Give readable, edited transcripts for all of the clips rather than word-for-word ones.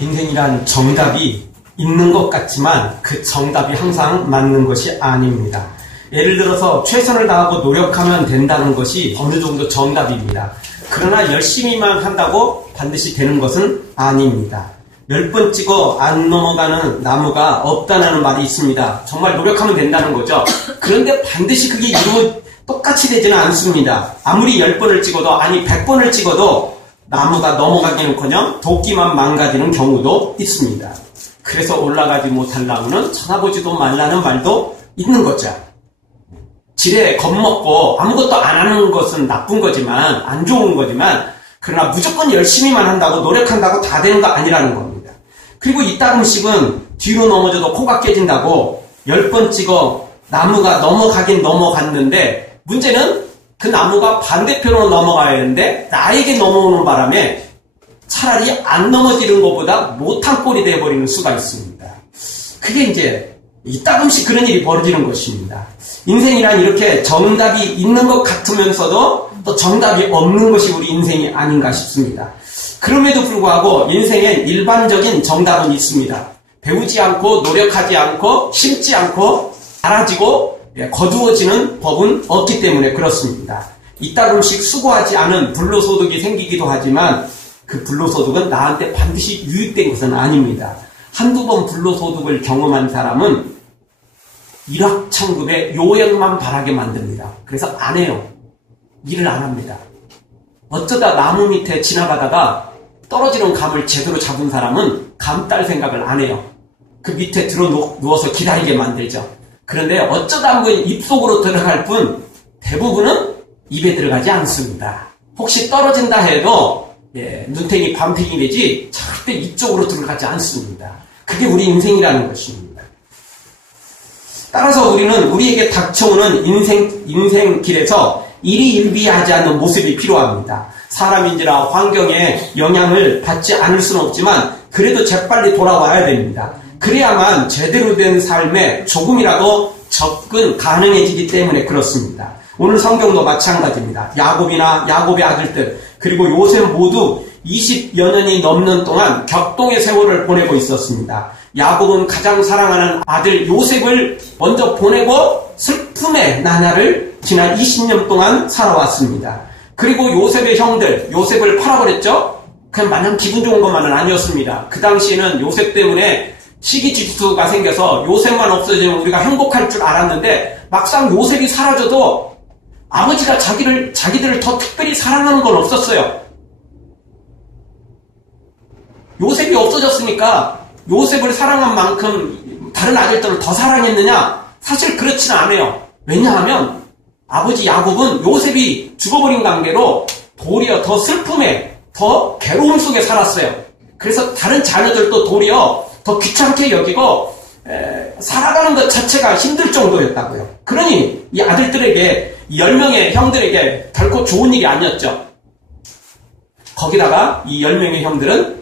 인생이란 정답이 있는 것 같지만 그 정답이 항상 맞는 것이 아닙니다. 예를 들어서 최선을 다하고 노력하면 된다는 것이 어느 정도 정답입니다. 그러나 열심히만 한다고 반드시 되는 것은 아닙니다. 10번 찍어 안 넘어가는 나무가 없다는 말이 있습니다. 정말 노력하면 된다는 거죠. 그런데 반드시 그게 똑같이 되지는 않습니다. 아무리 10번을 찍어도, 아니 100번을 찍어도 나무가 넘어가기는커녕 도끼만 망가지는 경우도 있습니다. 그래서 올라가지 못한 나무는 쳐다보지도 말라는 말도 있는 거죠. 지레 겁먹고 아무것도 안 하는 것은 나쁜 거지만, 안 좋은 거지만, 그러나 무조건 열심히만 한다고, 노력한다고 다 되는 거 아니라는 겁니다. 그리고 이따금씩은 뒤로 넘어져도 코가 깨진다고 10번 찍어 나무가 넘어가긴 넘어갔는데, 문제는 그 나무가 반대편으로 넘어가야 하는데 나에게 넘어오는 바람에 차라리 안 넘어지는 것보다 못한 꼴이 되어버리는 수가 있습니다. 그게 이제 이따금씩 그런 일이 벌어지는 것입니다. 인생이란 이렇게 정답이 있는 것 같으면서도 또 정답이 없는 것이 우리 인생이 아닌가 싶습니다. 그럼에도 불구하고 인생엔 일반적인 정답은 있습니다. 배우지 않고 노력하지 않고 심지 않고 사라지고 거두어지는 법은 없기 때문에 그렇습니다. 이따금씩 수고하지 않은 불로소득이 생기기도 하지만 그 불로소득은 나한테 반드시 유익된 것은 아닙니다. 한두 번 불로소득을 경험한 사람은 일확천금의 요행만 바라게 만듭니다. 그래서 안 해요. 일을 안 합니다. 어쩌다 나무 밑에 지나가다가 떨어지는 감을 제대로 잡은 사람은 감 딸 생각을 안 해요. 그 밑에 들어 누워서 기다리게 만들죠. 그런데 어쩌다 한번 입속으로 들어갈 뿐 대부분은 입에 들어가지 않습니다. 혹시 떨어진다 해도 눈탱이 반팽이 되지 절대 이쪽으로 들어가지 않습니다. 그게 우리 인생이라는 것입니다. 따라서 우리는 우리에게 닥쳐오는 인생 길에서 일희일비하지 않는 모습이 필요합니다. 사람인지라 환경에 영향을 받지 않을 수는 없지만 그래도 재빨리 돌아와야 됩니다. 그래야만 제대로 된 삶에 조금이라도 접근 가능해지기 때문에 그렇습니다. 오늘 성경도 마찬가지입니다. 야곱이나 야곱의 아들들 그리고 요셉 모두 20여 년이 넘는 동안 격동의 세월을 보내고 있었습니다. 야곱은 가장 사랑하는 아들 요셉을 먼저 보내고 슬픔의 나날을 지난 20년 동안 살아왔습니다. 그리고 요셉의 형들, 요셉을 팔아버렸죠? 그냥 마냥 기분 좋은 것만은 아니었습니다. 그 당시에는 요셉 때문에 시기질투가 생겨서 요셉만 없어지면 우리가 행복할 줄 알았는데 막상 요셉이 사라져도 아버지가 자기들을 더 특별히 사랑하는 건 없었어요. 요셉이 없어졌으니까 요셉을 사랑한 만큼 다른 아들들을 더 사랑했느냐? 사실 그렇지는 않아요. 왜냐하면 아버지 야곱은 요셉이 죽어버린 관계로 도리어 더 슬픔에 더 괴로움 속에 살았어요. 그래서 다른 자녀들도 도리어 더 귀찮게 여기고 살아가는 것 자체가 힘들 정도였다고요. 그러니 이 아들들에게, 이 10명의 형들에게 결코 좋은 일이 아니었죠. 거기다가 이 10명의 형들은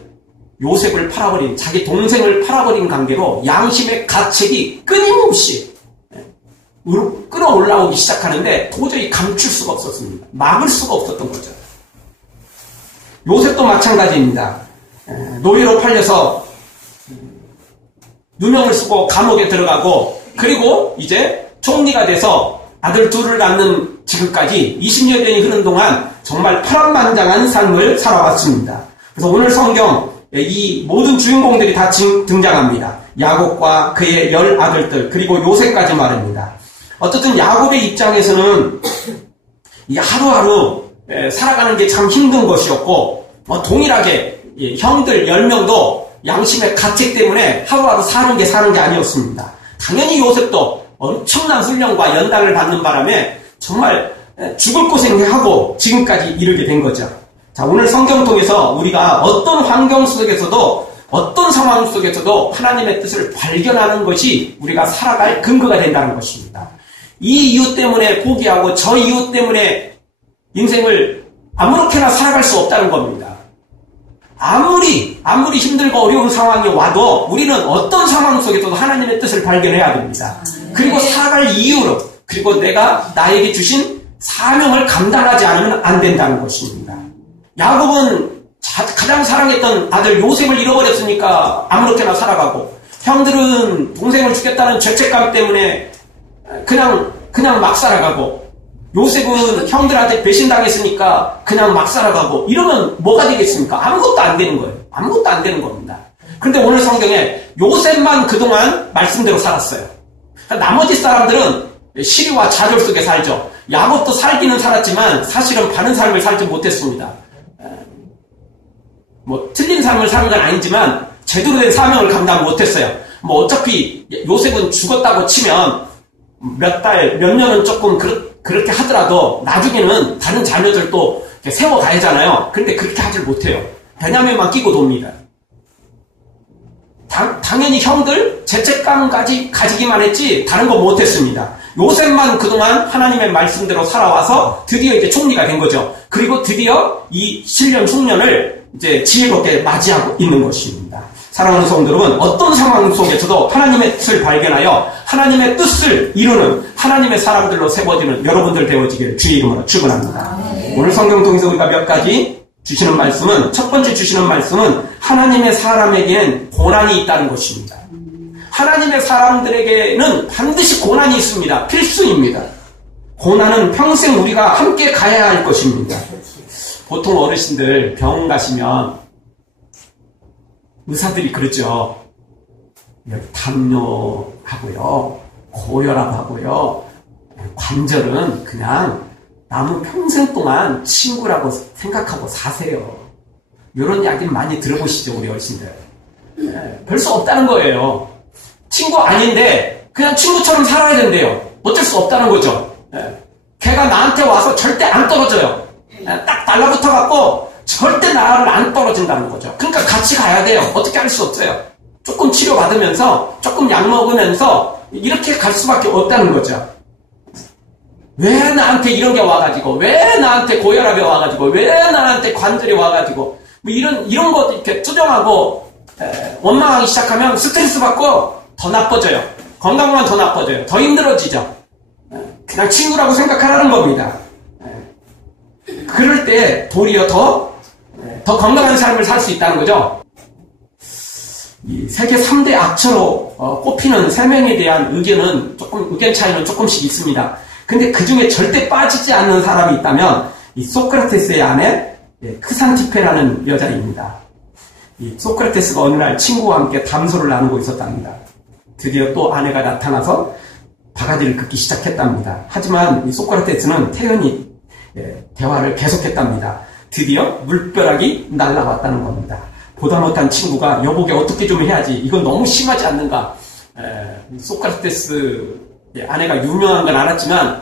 요셉을 팔아버린, 자기 동생을 팔아버린 관계로 양심의 가책이 끊임없이 끌어올라오기 시작하는데 도저히 감출 수가 없었습니다. 막을 수가 없었던 거죠. 요셉도 마찬가지입니다. 노예로 팔려서 누명을 쓰고 감옥에 들어가고 그리고 이제 총리가 돼서 아들 둘을 낳는 지금까지 20여 년이 흐른 동안 정말 파란만장한 삶을 살아왔습니다. 그래서 오늘 성경 이 모든 주인공들이 다 등장합니다. 야곱과 그의 10 아들들 그리고 요셉까지 말입니다. 어쨌든 야곱의 입장에서는 이 하루하루 살아가는 게 참 힘든 것이었고 동일하게 형들 10명도 양심의 가책 때문에 하루하루 사는 게 아니었습니다. 당연히 요셉도 엄청난 훈련과 연단을 받는 바람에 정말 죽을 고생하고 지금까지 이르게 된 거죠. 자, 오늘 성경 통해서 우리가 어떤 환경 속에서도 어떤 상황 속에서도 하나님의 뜻을 발견하는 것이 우리가 살아갈 근거가 된다는 것입니다. 이 이유 때문에 포기하고 저 이유 때문에 인생을 아무렇게나 살아갈 수 없다는 겁니다. 아무리 힘들고 어려운 상황이 와도 우리는 어떤 상황 속에서도 하나님의 뜻을 발견해야 됩니다. 그리고 살아갈 이유로, 그리고 내가 나에게 주신 사명을 감당하지 않으면 안 된다는 것입니다. 야곱은 가장 사랑했던 아들 요셉을 잃어버렸으니까 아무렇게나 살아가고, 형들은 동생을 죽였다는 죄책감 때문에 그냥 막 살아가고, 요셉은 형들한테 배신당했으니까 그냥 막 살아가고, 이러면 뭐가 되겠습니까? 아무것도 안 되는 거예요. 아무것도 안 되는 겁니다. 그런데 오늘 성경에 요셉만 그동안 말씀대로 살았어요. 나머지 사람들은 시리와 좌절 속에 살죠. 야곱도 살기는 살았지만 사실은 바른 삶을 살지 못했습니다. 틀린 삶을 사는 건 아니지만 제대로 된 사명을 감당 못했어요. 어차피 요셉은 죽었다고 치면 몇 달, 몇 년은 조금 그렇게 하더라도 나중에는 다른 자녀들도 세워가야잖아요. 그런데 그렇게 하질 못해요. 베냐민만 끼고 돕니다. 당연히 형들 죄책감까지 가지기만 했지 다른 거 못했습니다. 요셉만 그동안 하나님의 말씀대로 살아와서 드디어 이제 총리가 된 거죠. 그리고 드디어 이 신년 흉년을 이제 지혜롭게 맞이하고 있는 것입니다. 사랑하는 성도 여러분, 어떤 상황 속에서도 하나님의 뜻을 발견하여 하나님의 뜻을 이루는 하나님의 사람들로 세워지는 여러분들 되어지기를 주의 이름으로 축원합니다. 오늘 성경 통해서 우리가 몇 가지 주시는 말씀은, 첫 번째 주시는 말씀은 하나님의 사람에겐 고난이 있다는 것입니다. 하나님의 사람들에게는 반드시 고난이 있습니다. 필수입니다. 고난은 평생 우리가 함께 가야 할 것입니다. 보통 어르신들 병원 가시면 의사들이 그러죠. 담뇨하고요, 고혈압하고요, 관절은 그냥 남은 평생 동안 친구라고 생각하고 사세요. 이런 이야기를 많이 들어보시죠, 우리 어르신들. 별 수 없다는 거예요. 친구 아닌데 그냥 친구처럼 살아야 된대요. 어쩔 수 없다는 거죠. 걔가 나한테 와서 절대 안 떨어져요. 딱 달라붙어갖고 절대 나를 안 떨어진다는 거죠. 그러니까 같이 가야 돼요. 어떻게 할 수 없어요. 조금 치료받으면서 조금 약 먹으면서 이렇게 갈 수밖에 없다는 거죠. 왜 나한테 이런 게 와가지고, 왜 나한테 고혈압이 와가지고, 왜 나한테 관절이 와가지고, 이런 거 이렇게 투정하고 원망하기 시작하면 스트레스 받고 더 나빠져요. 건강만 더 나빠져요. 더 힘들어지죠. 그냥 친구라고 생각하라는 겁니다. 그럴 때 도리어 더 건강한 삶을 살 수 있다는 거죠. 이 세계 3대 악처로 꼽히는 3명에 대한 의견 차이는 조금씩 있습니다. 근데 그 중에 절대 빠지지 않는 사람이 있다면 이 소크라테스의 아내 크산티페라는 여자입니다. 이 소크라테스가 어느 날 친구와 함께 담소를 나누고 있었답니다. 드디어 또 아내가 나타나서 바가지를 긋기 시작했답니다. 하지만 이 소크라테스는 태연히 대화를 계속했답니다. 드디어 물벼락이 날아왔다는 겁니다. 보다 못한 친구가 여보게 어떻게 좀 해야지, 이건 너무 심하지 않는가. 소크라테스 아내가 유명한 건 알았지만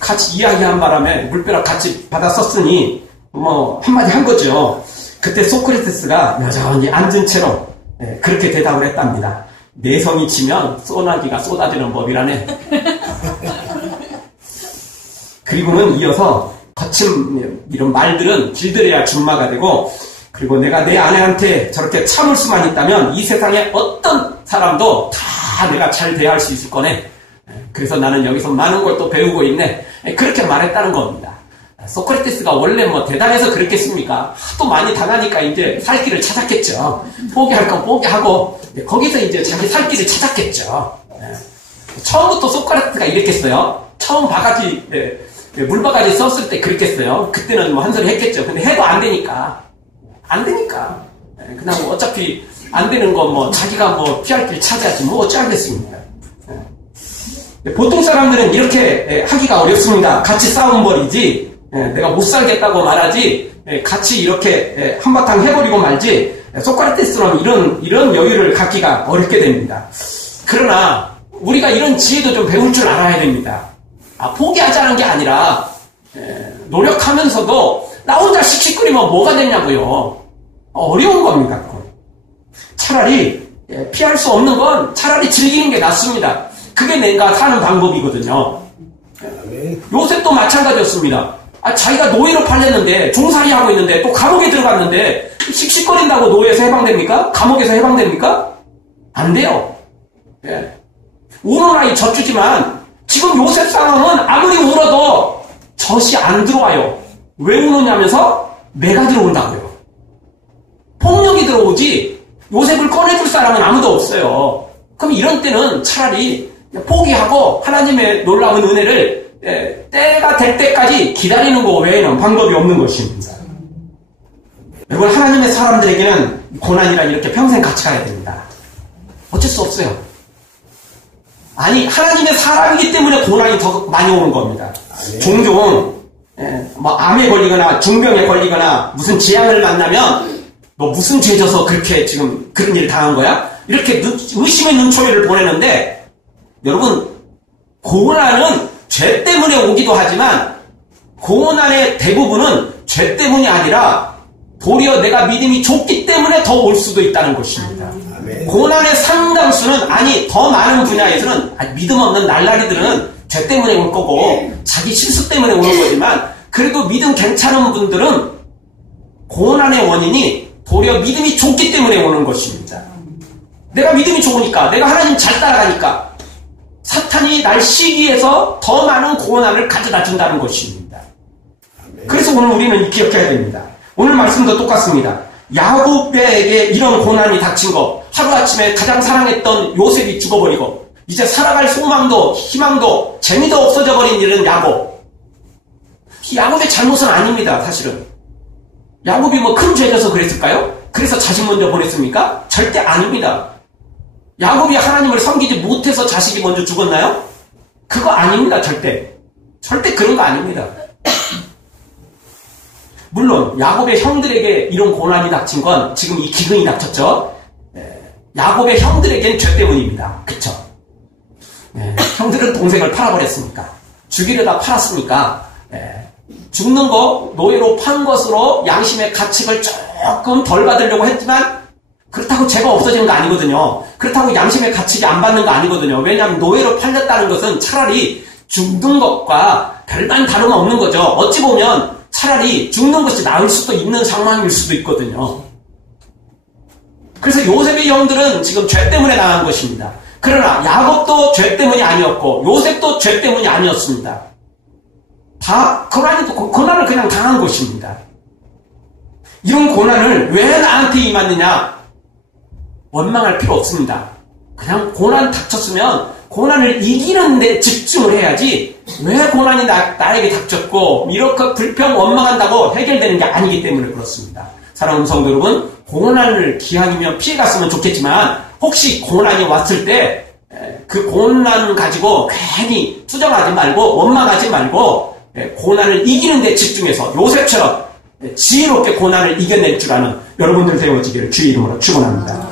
같이 이야기한 바람에 물벼락 같이 받아 썼으니 한마디 한 거죠. 그때 소크라테스가 여전히 앉은 채로 그렇게 대답을 했답니다. 내성이 치면 소나기가 쏟아지는 법이라네. 그리고는 이어서 거친 이런 말들은 길들여야 준마가 되고, 그리고 내가 내 아내한테 저렇게 참을 수만 있다면 이 세상에 어떤 사람도 다 내가 잘 대할 수 있을 거네. 그래서 나는 여기서 많은 걸 또 배우고 있네. 그렇게 말했다는 겁니다. 소크라테스가 원래 대단해서 그랬겠습니까? 하도 많이 당하니까 이제 살 길을 찾았겠죠. 포기할 건 포기하고 거기서 이제 자기 살 길을 찾았겠죠. 처음부터 소크라테스가 이랬겠어요. 처음 물바가지 썼을 때 그랬겠어요. 그때는 한 소리 했겠죠. 근데 해도 안 되니까. 그냥 어차피 안 되는 거 자기가 피할 길 찾아야지 어쩌겠습니까? 보통 사람들은 이렇게 하기가 어렵습니다. 같이 싸움 벌이지, 내가 못 살겠다고 말하지, 같이 이렇게 한바탕 해버리고 말지, 소크라테스처럼 이런 여유를 갖기가 어렵게 됩니다. 그러나 우리가 이런 지혜도 좀 배울 줄 알아야 됩니다. 포기하자는 게 아니라 노력하면서도 나 혼자 씩씩거리면 뭐가 되냐고요. 어려운 겁니다. 차라리 피할 수 없는 건 차라리 즐기는 게 낫습니다. 그게 내가 사는 방법이거든요. 요셉도 마찬가지였습니다. 자기가 노예로 팔렸는데, 종살이 하고 있는데, 또 감옥에 들어갔는데, 씩씩거린다고 노예에서 해방됩니까? 감옥에서 해방됩니까? 안 돼요. 우는 아이 젖주지만, 지금 요셉 상황은 아무리 울어도 젖이 안 들어와요. 왜 우느냐면서 매가 들어온다고요. 폭력이 들어오지 요셉을 꺼내줄 사람은 아무도 없어요. 그럼 이런 때는 차라리 포기하고 하나님의 놀라운 은혜를 때가 될 때까지 기다리는 거 외에는 방법이 없는 것입니다. 여러분, 하나님의 사람들에게는 고난이란 이렇게 평생 같이 가야 됩니다. 어쩔 수 없어요. 아니, 하나님의 사람이기 때문에 고난이 더 많이 오는 겁니다. 종종 암에 걸리거나 중병에 걸리거나 무슨 재앙을 만나면 너 무슨 죄 져서 그렇게 지금 그런 일을 당한 거야? 이렇게 의심의 눈초리를 보내는데, 여러분, 고난은 죄 때문에 오기도 하지만 고난의 대부분은 죄 때문이 아니라 도리어 내가 믿음이 좋기 때문에 더 올 수도 있다는 것입니다. 고난의 상당수는, 아니 더 많은 분야에서는 믿음 없는 날라리들은 죄 때문에 올 거고 자기 실수 때문에 오는 거지만, 그래도 믿음 괜찮은 분들은 고난의 원인이 도리어 믿음이 좋기 때문에 오는 것입니다. 내가 믿음이 좋으니까, 내가 하나님 잘 따라가니까 사탄이 날 시기해서 더 많은 고난을 가져다 준다는 것입니다. 그래서 오늘 우리는 기억해야 됩니다. 오늘 말씀도 똑같습니다. 야곱에게 이런 고난이 닥친 거, 하루아침에 가장 사랑했던 요셉이 죽어버리고 이제 살아갈 소망도 희망도 재미도 없어져 버린 일은 야곱. 야곱의 잘못은 아닙니다. 사실은 야곱이 뭐 큰 죄져서 그랬을까요? 그래서 자식 먼저 보냈습니까? 절대 아닙니다. 야곱이 하나님을 섬기지 못해서 자식이 먼저 죽었나요? 그거 아닙니다. 절대 그런 거 아닙니다. 물론 야곱의 형들에게 이런 고난이 닥친 건, 지금 이 기근이 닥쳤죠. 야곱의 형들에겐 죄 때문입니다. 그쵸? 형들은 동생을 팔아버렸으니까, 죽이려다 팔았으니까, 죽는 거 노예로 판 것으로 양심의 가책을 조금 덜 받으려고 했지만, 그렇다고 죄가 없어지는 거 아니거든요. 그렇다고 양심의 가책이 안 받는 거 아니거든요. 왜냐하면 노예로 팔렸다는 것은 차라리 죽는 것과 별반 다름없는 거죠. 어찌 보면 차라리 죽는 것이 나을 수도 있는 상황일 수도 있거든요. 그래서 요셉의 형들은 지금 죄 때문에 당한 것입니다. 그러나 야곱도 죄 때문이 아니었고 요셉도 죄 때문이 아니었습니다. 다 고난을 그냥 당한 것입니다. 이런 고난을 왜 나한테 임하느냐? 원망할 필요 없습니다. 그냥 고난 닥쳤으면 고난을 이기는 데 집중을 해야지, 왜 고난이 나에게 닥쳤고 이렇게 불평 원망한다고 해결되는 게 아니기 때문에 그렇습니다. 사랑하는 성도 여러분, 고난을 기왕이면 피해갔으면 좋겠지만 혹시 고난이 왔을 때 그 고난 가지고 괜히 투정하지 말고 원망하지 말고 고난을 이기는 데 집중해서 요셉처럼 지혜롭게 고난을 이겨낼 줄 아는 여러분들 되어지기를 주의 이름으로 축원합니다.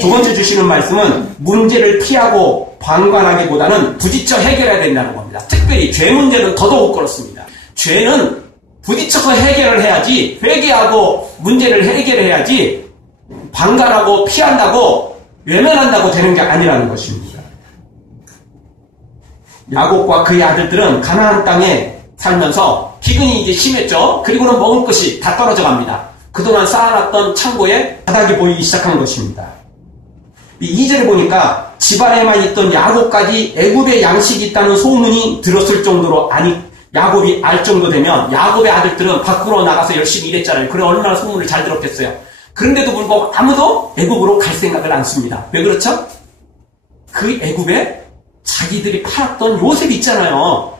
두 번째 주시는 말씀은 문제를 피하고 방관하기보다는 부딪혀 해결해야 된다는 겁니다. 특별히 죄 문제는 더더욱 그렇습니다. 죄는 부딪혀서 해결을 해야지, 회개하고 문제를 해결해야지 방관하고 피한다고 외면한다고 되는 게 아니라는 것입니다. 야곱과 그의 아들들은 가나안 땅에 살면서 기근이 이제 심했죠. 그리고는 먹을 것이 다 떨어져 갑니다. 그동안 쌓아놨던 창고에 바닥이 보이기 시작한 것입니다. 이 2절에 보니까 집안에만 있던 야곱까지 애굽에 양식이 있다는 소문이 들었을 정도로, 아니 야곱이 알 정도 되면 야곱의 아들들은 밖으로 나가서 열심히 일했잖아요. 그래 얼마나 소문을 잘 들었겠어요. 그런데도 불구하고 아무도 애굽으로 갈 생각을 안 씁니다. 왜 그렇죠? 그 애굽에 자기들이 팔았던 요셉이 있잖아요.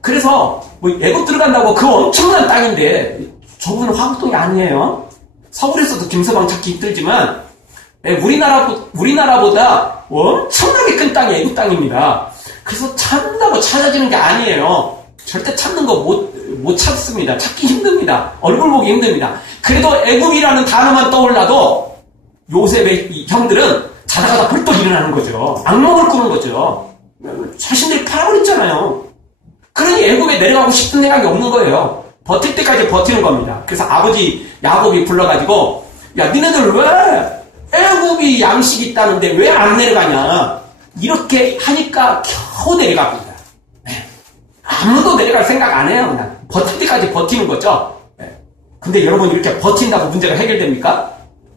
그래서 뭐 애굽 들어간다고 그 엄청난 땅인데, 저분은 화곡동이 아니에요. 서울에서도 김서방 찾기 힘들지만 우리나라보다 엄청나게 큰 땅이 애굽 땅입니다. 그래서 찾는다고 찾아지는 게 아니에요. 절대 찾는 거 못 찾습니다. 찾기 힘듭니다. 얼굴 보기 힘듭니다. 그래도 애굽이라는 단어만 떠올라도 요셉의 이 형들은 자다가다 벌떡 일어나는 거죠. 악몽을 꾸는 거죠. 자신들이 팔아버렸잖아요. 그러니 애굽에 내려가고 싶은 생각이 없는 거예요. 버틸 때까지 버티는 겁니다. 그래서 아버지 야곱이 불러가지고, 야 니네들 왜 애굽이 양식이 있다는데 왜 안 내려가냐, 이렇게 하니까 겨우 내려갑니다. 아무도 내려갈 생각 안 해요. 그냥 버틸 때까지 버티는 거죠. 근데 여러분, 이렇게 버틴다고 문제가 해결됩니까?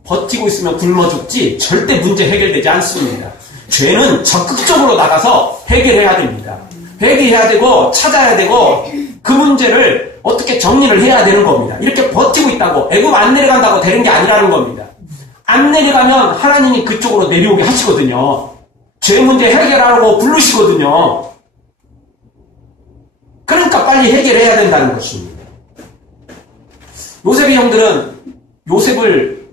버티고 있으면 굶어 죽지 절대 문제 해결되지 않습니다. 죄는 적극적으로 나가서 해결해야 됩니다. 회개해야 되고 찾아야 되고 그 문제를 어떻게 정리를 해야 되는 겁니다. 이렇게 버티고 있다고 애굽 안 내려간다고 되는 게 아니라는 겁니다. 안 내려가면 하나님이 그쪽으로 내려오게 하시거든요. 죄 문제 해결하라고 부르시거든요. 그러니까 빨리 해결해야 된다는 것입니다. 요셉의 형들은 요셉을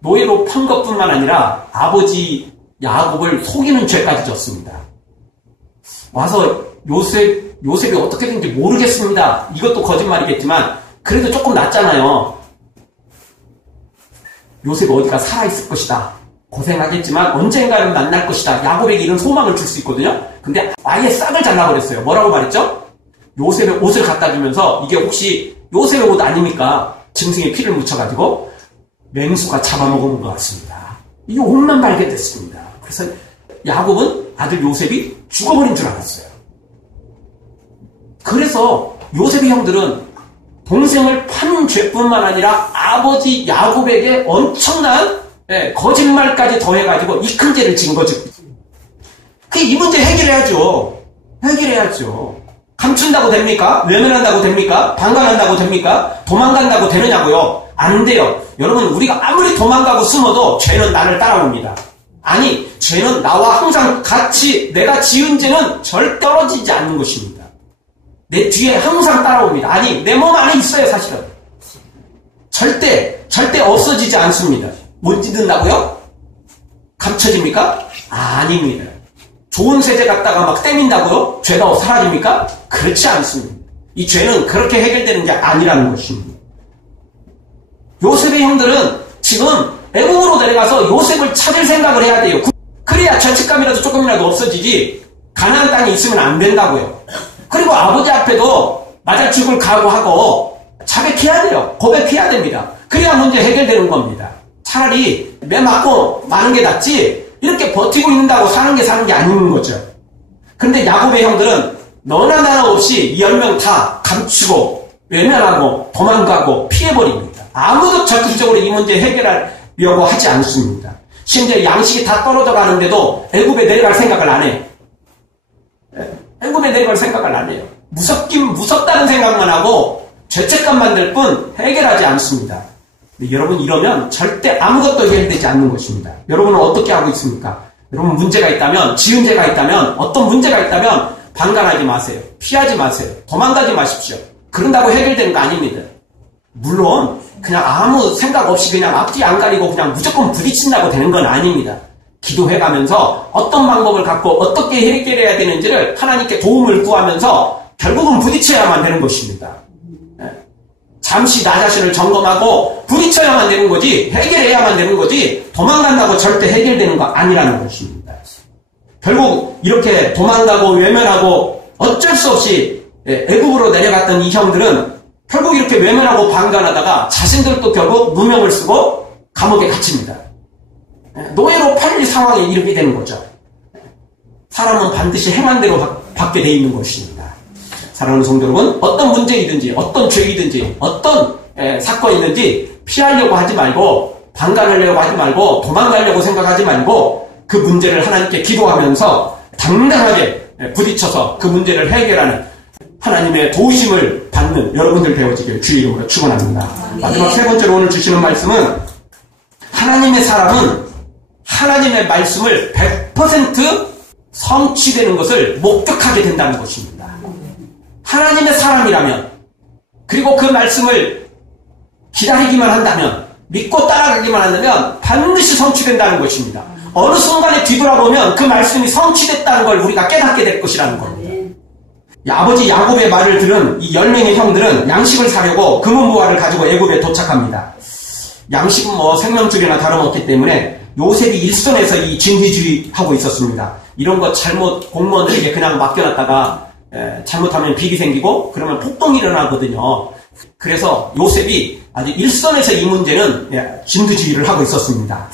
노예로 판 것뿐만 아니라 아버지 야곱을 속이는 죄까지 졌습니다. 와서 요셉이 어떻게 된지 모르겠습니다. 이것도 거짓말이겠지만 그래도 조금 낫잖아요. 요셉이 어디가 살아있을 것이다. 고생하겠지만 언젠가는 만날 것이다. 야곱에게 이런 소망을 줄 수 있거든요. 근데 아예 싹을 잘라버렸어요. 뭐라고 말했죠? 요셉의 옷을 갖다 주면서 이게 혹시 요셉의 옷 아닙니까? 짐승의 피를 묻혀가지고 맹수가 잡아먹은 것 같습니다. 이 옷만 발견됐습니다. 그래서 야곱은 아들 요셉이 죽어버린 줄 알았어요. 그래서 요셉의 형들은 동생을 판 죄뿐만 아니라 아버지 야곱에게 엄청난 거짓말까지 더해가지고 이 큰 죄를 진 거죠. 이 문제 해결해야죠. 해결해야죠. 감춘다고 됩니까? 외면한다고 됩니까? 방관한다고 됩니까? 도망간다고 되느냐고요? 안 돼요. 여러분, 우리가 아무리 도망가고 숨어도 죄는 나를 따라옵니다. 아니, 죄는 나와 항상 같이 내가 지은 죄는 절대 떨어지지 않는 것입니다. 내 뒤에 항상 따라옵니다. 아니, 내 몸 안에 있어요, 사실은. 절대 없어지지 않습니다. 못 짓는다고요? 감춰집니까? 아닙니다. 좋은 세제 갖다가 막 때린다고요? 죄가 사라집니까? 그렇지 않습니다. 이 죄는 그렇게 해결되는 게 아니라는 것입니다. 요셉의 형들은 지금 애국으로 내려가서 요셉을 찾을 생각을 해야 돼요. 그래야 죄책감이라도 조금이라도 없어지지 가나안 땅에 있으면 안 된다고요. 그리고 아버지 앞에도 맞아 죽을 각오하고 자백해야 돼요. 고백해야 됩니다. 그래야 문제 해결되는 겁니다. 차라리 매 맞고 마는 게 낫지 이렇게 버티고 있는다고 사는 게 아닌 거죠. 근데 야곱의 형들은 너나 나나 없이 이 10명 다 감추고 외면하고 도망가고 피해버립니다. 아무도 적극적으로 이 문제 해결하려고 하지 않습니다. 심지어 양식이 다 떨어져 가는데도 애굽에 내려갈 생각을 안 해요. 애굽에 내려갈 생각을 안 해요. 무섭긴 무섭다는 생각만 하고 죄책감만 들 뿐 해결하지 않습니다. 근데 여러분 이러면 절대 아무것도 해결되지 않는 것입니다. 여러분은 어떻게 하고 있습니까? 여러분 문제가 있다면, 지은 죄가 있다면, 어떤 문제가 있다면 방관하지 마세요. 피하지 마세요. 도망가지 마십시오. 그런다고 해결되는 거 아닙니다. 물론 그냥 아무 생각 없이 그냥 앞뒤 안 가리고 그냥 무조건 부딪힌다고 되는 건 아닙니다. 기도해가면서 어떤 방법을 갖고 어떻게 해결해야 되는지를 하나님께 도움을 구하면서 결국은 부딪혀야만 되는 것입니다. 잠시 나 자신을 점검하고 부딪혀야만 되는 거지 해결해야만 되는 거지 도망간다고 절대 해결되는 거 아니라는 것입니다. 결국 이렇게 도망가고 외면하고 어쩔 수 없이 애굽으로 내려갔던 이 형들은 결국 이렇게 외면하고 방관하다가 자신들도 결국 누명을 쓰고 감옥에 갇힙니다. 노예로 팔릴 상황에 이르게 되는 거죠. 사람은 반드시 행한 대로 받게 돼 있는 것입니다. 사랑하는 성도 여러분, 어떤 문제이든지 어떤 죄이든지 어떤 사건이든지 피하려고 하지 말고 방관하려고 하지 말고 도망가려고 생각하지 말고 그 문제를 하나님께 기도하면서 당당하게 부딪혀서 그 문제를 해결하는 하나님의 도우심을 받는 여러분들 되어지길 주의 이름으로 축원합니다. 마지막 세 번째로 오늘 주시는 말씀은 하나님의 사람은 하나님의 말씀을 100% 성취되는 것을 목격하게 된다는 것입니다. 하나님의 사람이라면 그리고 그 말씀을 기다리기만 한다면 믿고 따라가기만 한다면 반드시 성취된다는 것입니다. 어느 순간에 뒤돌아보면 그 말씀이 성취됐다는 걸 우리가 깨닫게 될 것이라는 겁니다. 아버지 야곱의 말을 들은 이 10명의 형들은 양식을 사려고 금은보화를 가지고 애굽에 도착합니다. 양식은 생명줄이나 다름없기 때문에 요셉이 일선에서 이 진위주의하고 있었습니다. 이런 거 공무원들에게 그냥 맡겨놨다가 잘못하면 비리 생기고 그러면 폭동이 일어나거든요. 그래서 요셉이 아주 일선에서 이 문제는 진두지휘를 하고 있었습니다.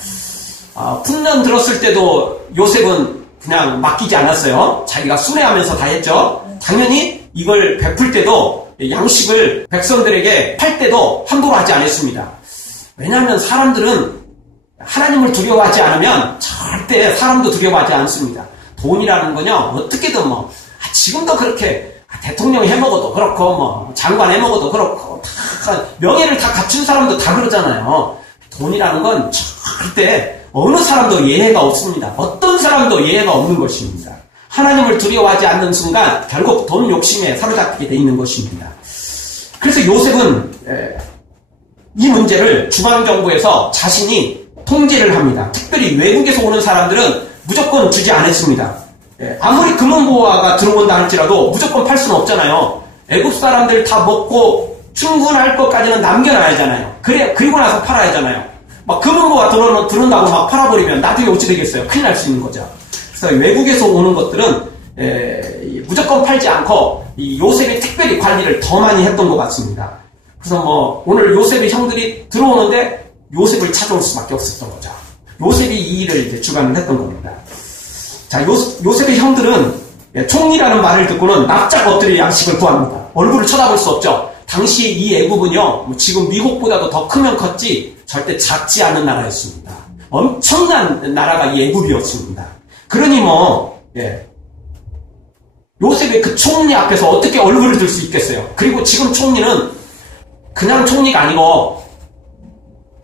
훈련 들었을 때도 요셉은 그냥 맡기지 않았어요. 자기가 순회하면서 다 했죠. 당연히 이걸 베풀 때도 양식을 백성들에게 팔 때도 함부로 하지 않았습니다. 왜냐하면 사람들은 하나님을 두려워하지 않으면 절대 사람도 두려워하지 않습니다. 돈이라는 건요 어떻게든 지금도 그렇게 대통령 해먹어도 그렇고 뭐 장관 해먹어도 그렇고 다 명예를 다 갖춘 사람도 다 그러잖아요. 돈이라는 건 절대 어느 사람도 예외가 없습니다. 어떤 사람도 예외가 없는 것입니다. 하나님을 두려워하지 않는 순간 결국 돈 욕심에 사로잡히게 돼 있는 것입니다. 그래서 요셉은 이 문제를 중앙정부에서 자신이 통제를 합니다. 특별히 외국에서 오는 사람들은 무조건 주지 않았습니다. 아무리 금은보화가 들어온다 할지라도 무조건 팔 수는 없잖아요. 애국 사람들 다 먹고 충분할 것까지는 남겨놔야잖아요. 그리고 나서 팔아야 하잖아요. 막 금은보화 들어온다고 막 팔아버리면 나중에 어찌 되겠어요? 큰일 날 수 있는 거죠. 그래서 외국에서 오는 것들은 무조건 팔지 않고 이 요셉이 특별히 관리를 더 많이 했던 것 같습니다. 그래서 뭐 오늘 요셉의 형들이 들어오는데 요셉을 찾아올 수밖에 없었던 거죠. 요셉이 이 일을 이제 주관을 했던 겁니다. 자, 요셉의 형들은 총리라는 말을 듣고는 납작 엎드려 양식을 구합니다. 얼굴을 쳐다볼 수 없죠. 당시 이 애국은요, 지금 미국보다도 더 크면 컸지 절대 작지 않은 나라였습니다. 엄청난 나라가 이 애국이었습니다. 그러니 요셉의 그 총리 앞에서 어떻게 얼굴을 들 수 있겠어요? 그리고 지금 총리는 그냥 총리가 아니고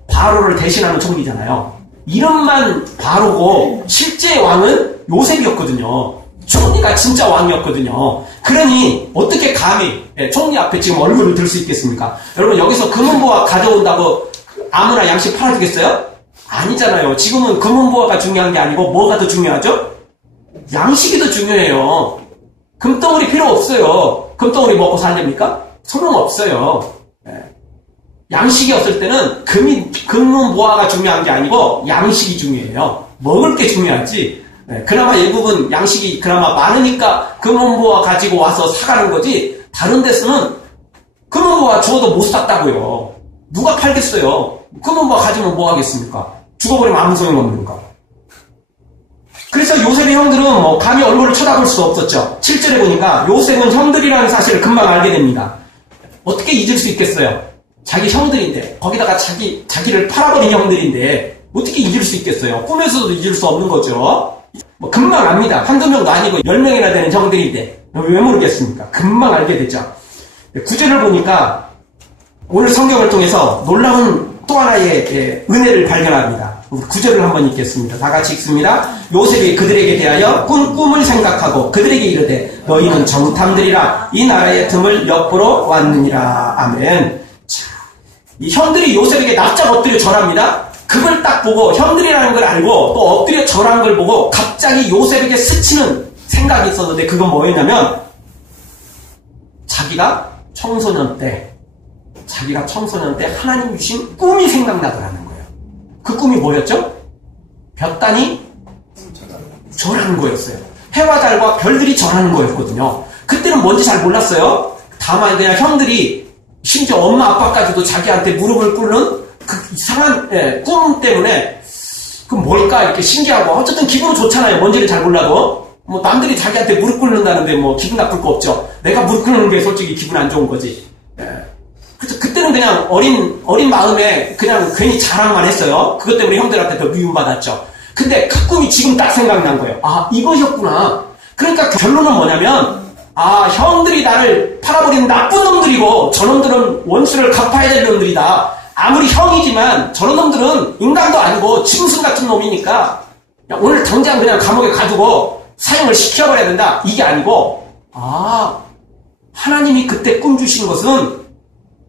바로를 대신하는 총리잖아요. 이름만 바로고 실제 왕은 요셉이었거든요. 총리가 진짜 왕이었거든요. 그러니 어떻게 감히 총리 앞에 지금 얼굴을 들 수 있겠습니까? 여러분 여기서 금은보화 가져온다고 아무나 양식 팔아주겠어요? 아니잖아요. 지금은 금은보화가 중요한 게 아니고 뭐가 더 중요하죠? 양식이 더 중요해요. 금덩어리 필요 없어요. 금덩어리 먹고 살렵니까? 소용없어요. 양식이 없을 때는 금은보화가 중요한 게 아니고 양식이 중요해요. 먹을 게 중요하지. 그나마 외국은 양식이 그나마 많으니까 금은보화 가지고 와서 사가는 거지. 다른 데서는 금은보화 주어도 못 샀다고요. 누가 팔겠어요? 금은보화 가지면 뭐 하겠습니까? 죽어버리면 아무 소용없는가. 그래서 요셉의 형들은 감히 얼굴을 쳐다볼 수 없었죠. 7절에 보니까 요셉은 형들이라는 사실을 금방 알게 됩니다. 어떻게 잊을 수 있겠어요? 자기 형들인데, 거기다가 자기를 팔아버린 형들인데 어떻게 잊을 수 있겠어요? 꿈에서도 잊을 수 없는 거죠. 금방 압니다. 한두 명도 아니고 10명이나 되는 형들인데 왜 모르겠습니까? 금방 알게 되죠. 9절을 보니까 오늘 성경을 통해서 놀라운 또 하나의 은혜를 발견합니다. 9절을 한번 읽겠습니다. 다 같이 읽습니다. 요셉이 그들에게 대하여 꿈을 생각하고 그들에게 이르되 너희는 정탐들이라 이 나라의 틈을 엿보러 왔느니라. 아멘. 자, 이 형들이 요셉에게 납작 엎드려 절합니다. 그걸 딱 보고 형들이라는 걸 알고 또 엎드려 절한 걸 보고 갑자기 요셉에게 스치는 생각이 있었는데 그건 뭐였냐면 자기가 청소년 때 하나님 주신 꿈이 생각나더라는 거예요. 그 꿈이 뭐였죠? 볕단이 절하는 거였어요. 해와 달과 별들이 절하는 거였거든요. 그때는 뭔지 잘 몰랐어요. 다만 그냥 형들이 심지어 엄마 아빠까지도 자기한테 무릎을 꿇는 그 이상한 꿈 때문에 그 뭘까 이렇게 신기하고 어쨌든 기분은 좋잖아요. 뭔지를 잘 몰라도 남들이 자기한테 무릎 꿇는다는데 기분 나쁠 거 없죠. 내가 무릎 꿇는 게 솔직히 기분 안 좋은 거지. 그래서 그때는 그냥 어린 마음에 그냥 괜히 자랑만 했어요. 그것 때문에 형들한테 더 미움받았죠. 근데 그 꿈이 지금 딱 생각난 거예요. 아, 이것이었구나. 그러니까 결론은 뭐냐면 형들이 나를 팔아버리는 나쁜 놈들이고 저놈들은 원수를 갚아야 될 놈들이다. 아무리 형이지만 저런 놈들은 인간도 아니고 짐승 같은 놈이니까 오늘 당장 그냥 감옥에 가두고 사형을 시켜버려야 된다. 이게 아니고 하나님이 그때 꿈 주신 것은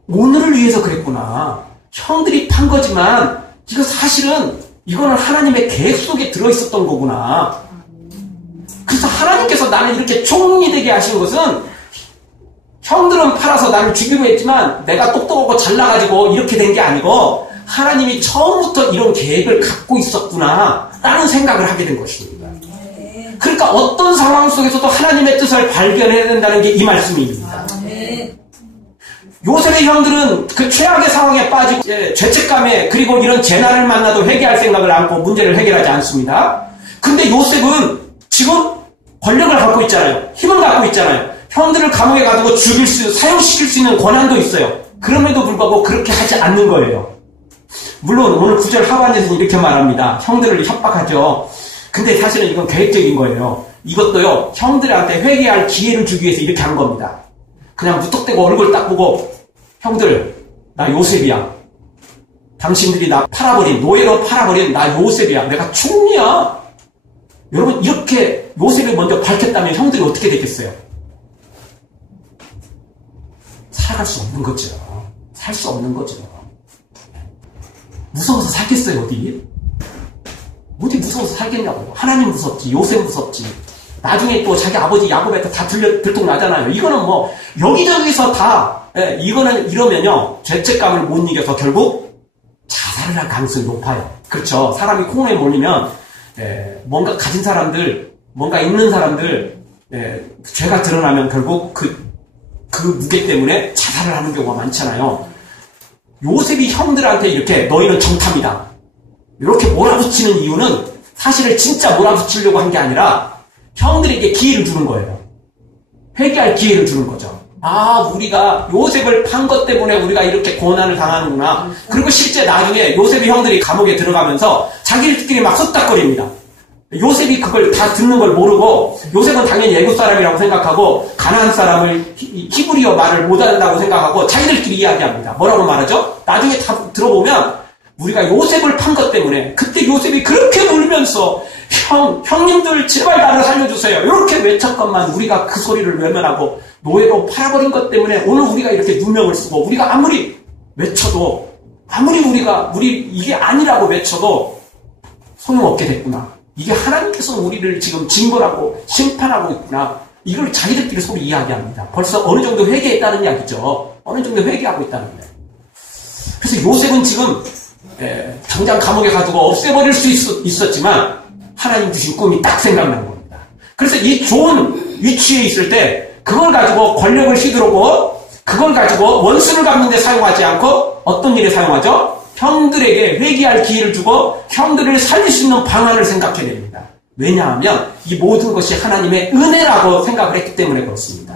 오늘을 위해서 그랬구나. 형들이 판 거지만 이거는 하나님의 계획 속에 들어있었던 거구나. 그래서 하나님께서 나를 이렇게 총리 되게 하신 것은 형들은 팔아서 나를 죽이려 했지만 내가 똑똑하고 잘나가지고 이렇게 된 게 아니고 하나님이 처음부터 이런 계획을 갖고 있었구나 라는 생각을 하게 된 것입니다. 그러니까 어떤 상황 속에서도 하나님의 뜻을 발견해야 된다는 게 이 말씀입니다. 요셉의 형들은 그 최악의 상황에 빠지고 죄책감에 그리고 이런 재난을 만나도 회개할 생각을 않고 문제를 해결하지 않습니다. 근데 요셉은 지금 권력을 갖고 있잖아요. 힘을 갖고 있잖아요. 형들을 감옥에 가두고 사형시킬 수 있는 권한도 있어요. 그럼에도 불구하고 그렇게 하지 않는 거예요. 물론 오늘 9절 하반에서는 이렇게 말합니다. 형들을 협박하죠. 근데 사실은 이건 계획적인 거예요. 이것도요, 형들한테 회개할 기회를 주기 위해서 이렇게 한 겁니다. 그냥 무턱대고 얼굴 딱 보고, 형들, 나 요셉이야. 당신들이 나 팔아버린, 노예로 팔아버린 나 요셉이야. 내가 총리야. 여러분, 이렇게 요셉을 먼저 밝혔다면 형들이 어떻게 됐겠어요? 살아갈 수 없는 거죠. 살 수 없는 거죠. 무서워서 살겠어요, 어디? 어디 무서워서 살겠냐고요. 하나님 무섭지, 요셉 무섭지. 나중에 또 자기 아버지 야곱한테 다 들통나잖아요. 이거는 뭐 여기저기서 다 이거는 이러면요 죄책감을 못 이겨서 결국 자살을 할 가능성이 높아요. 그렇죠. 사람이 코너에 몰리면 뭔가 가진 사람들, 뭔가 있는 사람들 죄가 드러나면 결국 그 무게 때문에 자살을 하는 경우가 많잖아요. 요셉이 형들한테 이렇게 너희는 정탐이다 이렇게 몰아붙이는 이유는 사실은 진짜 몰아붙이려고 한 게 아니라 형들에게 기회를 주는 거예요. 회개할 기회를 주는 거죠. 아, 우리가 요셉을 판 것 때문에 우리가 이렇게 고난을 당하는구나. 그리고 실제 나중에 요셉이 형들이 감옥에 들어가면서 자기들끼리 막 헛닥거립니다. 요셉이 그걸 다 듣는 걸 모르고 요셉은 당연히 애굽 사람이라고 생각하고 가나안 사람을 히브리어 말을 못한다고 생각하고 자기들끼리 이야기합니다. 뭐라고 말하죠? 나중에 다 들어보면 우리가 요셉을 판 것 때문에 그때 요셉이 그렇게 울면서 형님들 제발 나를 살려주세요 이렇게 외쳤건만 우리가 그 소리를 외면하고 노예로 팔아버린 것 때문에 오늘 우리가 이렇게 누명을 쓰고 우리가 아무리 외쳐도 아무리 우리 이게 아니라고 외쳐도 소용없게 됐구나. 이게 하나님께서 우리를 지금 징벌하고 심판하고 있구나. 이걸 자기들끼리 소리 이야기합니다. 벌써 어느 정도 회개했다는 이야기죠. 어느 정도 회개하고 있다는 거예요. 그래서 요셉은 지금 당장 감옥에 가두고 없애버릴 수 있었지만 하나님 주신 꿈이 딱 생각난 겁니다. 그래서 이 좋은 위치에 있을 때 그걸 가지고 권력을 휘두르고 그걸 가지고 원수를 갚는 데 사용하지 않고 어떤 일에 사용하죠? 형들에게 회개할 기회를 주고 형들을 살릴 수 있는 방안을 생각해야 됩니다. 왜냐하면 이 모든 것이 하나님의 은혜라고 생각을 했기 때문에 그렇습니다.